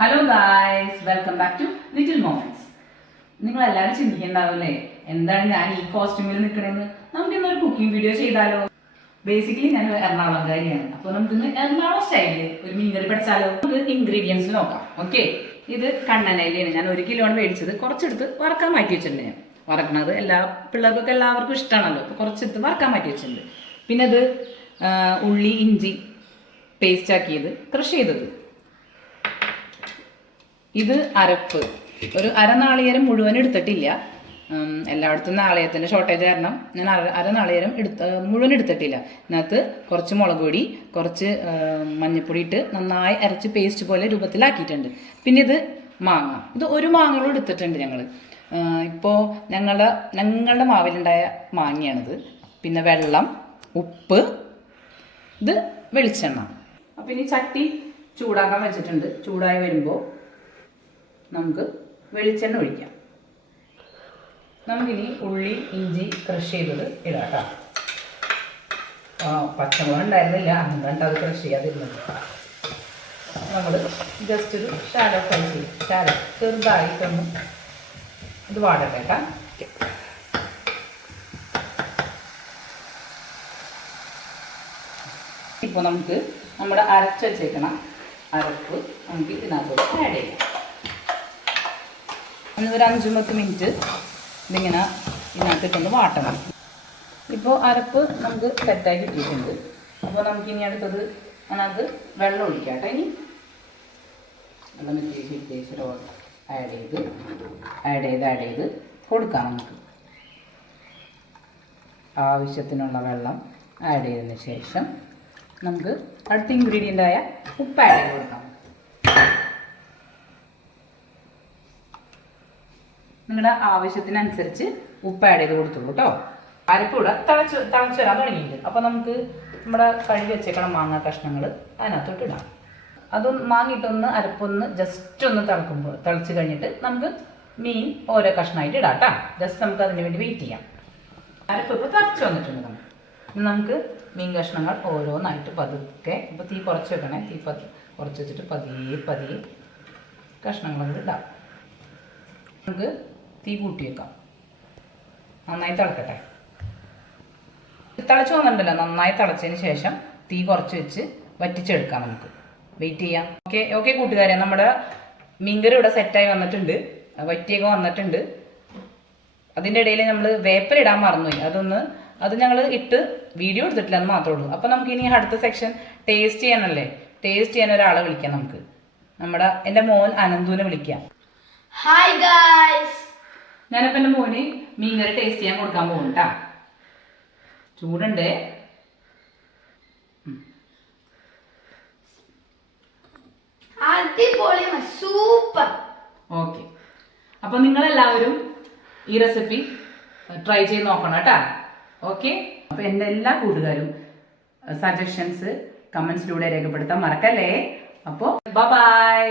Hello guys, welcome back to little moments. നിങ്ങൾ എല്ലാവരും ചിന്തിക്കുന്നുണ്ടാവില്ലേ, എന്താണ് ഞാൻ ഈ കോസ്റ്റ്യൂമിൽ നിൽക്കണമെന്ന്. നമുക്ക് ഇന്നൊരു കുക്കിംഗ് വീഡിയോ ചെയ്താലോ? ബേസിക്കലി ഞാൻ എറണാകുളംകാരിയാണ്. അപ്പോൾ നമുക്കിന്ന് എറണാകുളം സ്റ്റൈലിൽ ഒരു മീൻകറി പഠിച്ചാലോ? നമുക്ക് ഇൻഗ്രീഡിയൻസ് നോക്കാം. ഓക്കെ, ഇത് കണ്ണനയിലാണ്. ഞാൻ 1 കിലോയാണ് മേടിച്ചത്. കുറച്ചെടുത്ത് വറക്കാൻ മാറ്റി വെച്ചിട്ടുണ്ട്. ഞാൻ വറക്കണത് പിള്ളേർക്കൊക്കെ എല്ലാവർക്കും ഇഷ്ടമാണല്ലോ. അപ്പോൾ കുറച്ചെടുത്ത് വറക്കാൻ മാറ്റി വെച്ചിട്ടുണ്ട്. പിന്നെ അത് ഉള്ളി ഇഞ്ചി പേസ്റ്റ് ആക്കിയത്, ക്രഷ് ചെയ്തത്. ഇത് അരപ്പ്, ഒരു അരനാളികേരം മുഴുവൻ എടുത്തിട്ടില്ല. എല്ലായിടത്തും നാളികേരത്തിൻ്റെ ഷോർട്ടേജ് കാരണം ഞാൻ അരനാളികേരം മുഴുവൻ എടുത്തിട്ടില്ല. ഇതിനകത്ത് കുറച്ച് മുളക് പൊടി, കുറച്ച് മഞ്ഞൾപ്പൊടി ഇട്ട് നന്നായി അരച്ച് പേസ്റ്റ് പോലെ രൂപത്തിലാക്കിയിട്ടുണ്ട്. പിന്നെ ഇത് മാങ്ങ, ഇത് ഒരു മാങ്ങളും എടുത്തിട്ടുണ്ട് ഞങ്ങൾ. ഇപ്പോൾ ഞങ്ങളുടെ മാവിലുണ്ടായ മാങ്ങയാണിത്. പിന്നെ വെള്ളം, ഉപ്പ്, ഇത് വെളിച്ചെണ്ണ. അപ്പം ഇനി ചട്ടി ചൂടാക്കാൻ വെച്ചിട്ടുണ്ട്. ചൂടായി വരുമ്പോൾ നമുക്ക് വെളിച്ചെണ്ണ ഒഴിക്കാം. നമുക്കിനി ഉള്ളി ഇഞ്ചി ക്രഷ് ചെയ്തത് ഇടാം. പച്ചമുളക് ഉണ്ടായിരുന്നില്ല, അതുകൊണ്ട് അത് ക്രഷ് ചെയ്യാതിരുന്നത്. നമ്മൾ ജസ്റ്റ് ഒരു ഷാലോ ഫ്രൈ ചെയ്യും. ചെറുതായിട്ടൊന്ന് ഇത് വാടട്ടെ കേട്ടോ. ഇപ്പോൾ നമുക്ക് നമ്മുടെ അരച്ച് വെച്ചേക്കണം അരപ്പ് നമുക്ക് ഇതിനകത്തോട്ട് ആഡ് ചെയ്യാം. ഒരു 5-10 മിനിറ്റ് ഇതിങ്ങനെ ഇതിനകത്തിട്ടൊന്ന് വാട്ടണം. ഇപ്പോൾ അരപ്പ് നമുക്ക് സെറ്റായി കിട്ടിയിട്ടുണ്ട്. അപ്പോൾ നമുക്കിനി അടുത്തത് അതിനകത്ത് വെള്ളം ഒഴിക്കാം കേട്ടോ. ഇനി വെള്ളം ഇത്തിരി ആഡ് ചെയ്ത് കൊടുക്കാം. നമുക്ക് ആവശ്യത്തിനുള്ള വെള്ളം ആഡ് ചെയ്തതിന് ശേഷം നമുക്ക് അടുത്ത ഇൻഗ്രീഡിയൻ്റായ ഉപ്പ് ആഡ് ചെയ്ത് കൊടുക്കാം. നിങ്ങളുടെ ആവശ്യത്തിനനുസരിച്ച് ഉപ്പ് ആഡ് ചെയ്ത് കൊടുത്തുള്ളൂ കേട്ടോ. അരപ്പ് ഇവിടെ തിളച്ച് വരാൻ തുടങ്ങിയിട്ടുണ്ട്. അപ്പോൾ നമുക്ക് നമ്മുടെ കഴുകി വെച്ചേക്കണം മാങ്ങ കഷ്ണങ്ങൾ അതിനകത്തോട്ട് ഇടാം. അതും മാങ്ങിയിട്ടൊന്ന് അരപ്പൊന്ന് ജസ്റ്റ് ഒന്ന് തിളച്ച് കഴിഞ്ഞിട്ട് നമുക്ക് മീൻ ഓരോ കഷ്ണമായിട്ട് ഇടാം കേട്ടോ. ജസ്റ്റ് നമുക്ക് അതിന് വേണ്ടി വെയിറ്റ് ചെയ്യാം. അരപ്പ് ഇപ്പോൾ തിളച്ച് വന്നിട്ടുണ്ട്. നമുക്ക് മീൻ കഷ്ണങ്ങൾ ഓരോന്നായിട്ട് പതുക്കെ, ഇപ്പോൾ തീ കുറച്ച് വെക്കണേ, തീ കുറച്ച് വെച്ചിട്ട് പതിയെ കഷ്ണങ്ങൾ ഇടാം. നമുക്ക് തീ കൂട്ടി വെക്കാം. നന്നായി തിളക്കട്ടെ. തിളച്ച് വന്നിട്ടുണ്ടല്ലോ, നന്നായി തിളച്ചതിന് ശേഷം തീ കുറച്ച് വെച്ച് വറ്റിച്ചെടുക്കാം. നമുക്ക് വെയിറ്റ് ചെയ്യാം. ഓക്കെ കൂട്ടുകാരെ, നമ്മുടെ മീൻകറി ഇവിടെ സെറ്റായി വന്നിട്ടുണ്ട്, വറ്റിയൊക്കെ വന്നിട്ടുണ്ട്. അതിൻ്റെ ഇടയിൽ നമ്മൾ വേപ്പിലിടാൻ മറന്നുപോയി. അത് ഞങ്ങൾ ഇട്ട് വീഡിയോ എടുത്തിട്ടില്ല, എന്ന് മാത്രമേ ഉള്ളൂ. അപ്പോൾ നമുക്ക് ഇനി അടുത്ത സെക്ഷൻ ടേസ്റ്റ് ചെയ്യാനല്ലേ. ടേസ്റ്റ് ചെയ്യാൻ ഒരാളെ വിളിക്കാം. നമുക്ക് എൻ്റെ മോൻ അനന്തുവിനെ വിളിക്കാം. ഹായ് ഗായ്സ്, ഞാനിപ്പോൾ എൻ്റെ മോന് മീൻകറി ടേസ്റ്റ് ചെയ്യാൻ കൊടുക്കാൻ പോകും കേട്ടാ. ചൂടുണ്ട്. അടിപൊളി, സൂപ്പർ. ഓക്കെ, അപ്പോൾ നിങ്ങളെല്ലാവരും ഈ റെസിപ്പി ട്രൈ ചെയ്ത് നോക്കണം കേട്ടാ. ഓക്കെ, അപ്പോൾ എൻ്റെ എല്ലാ കൂട്ടുകാരും സജഷൻസ് കമൻസിലൂടെ രേഖപ്പെടുത്താൻ മറക്കല്ലേ. അപ്പോൾ ബൈ.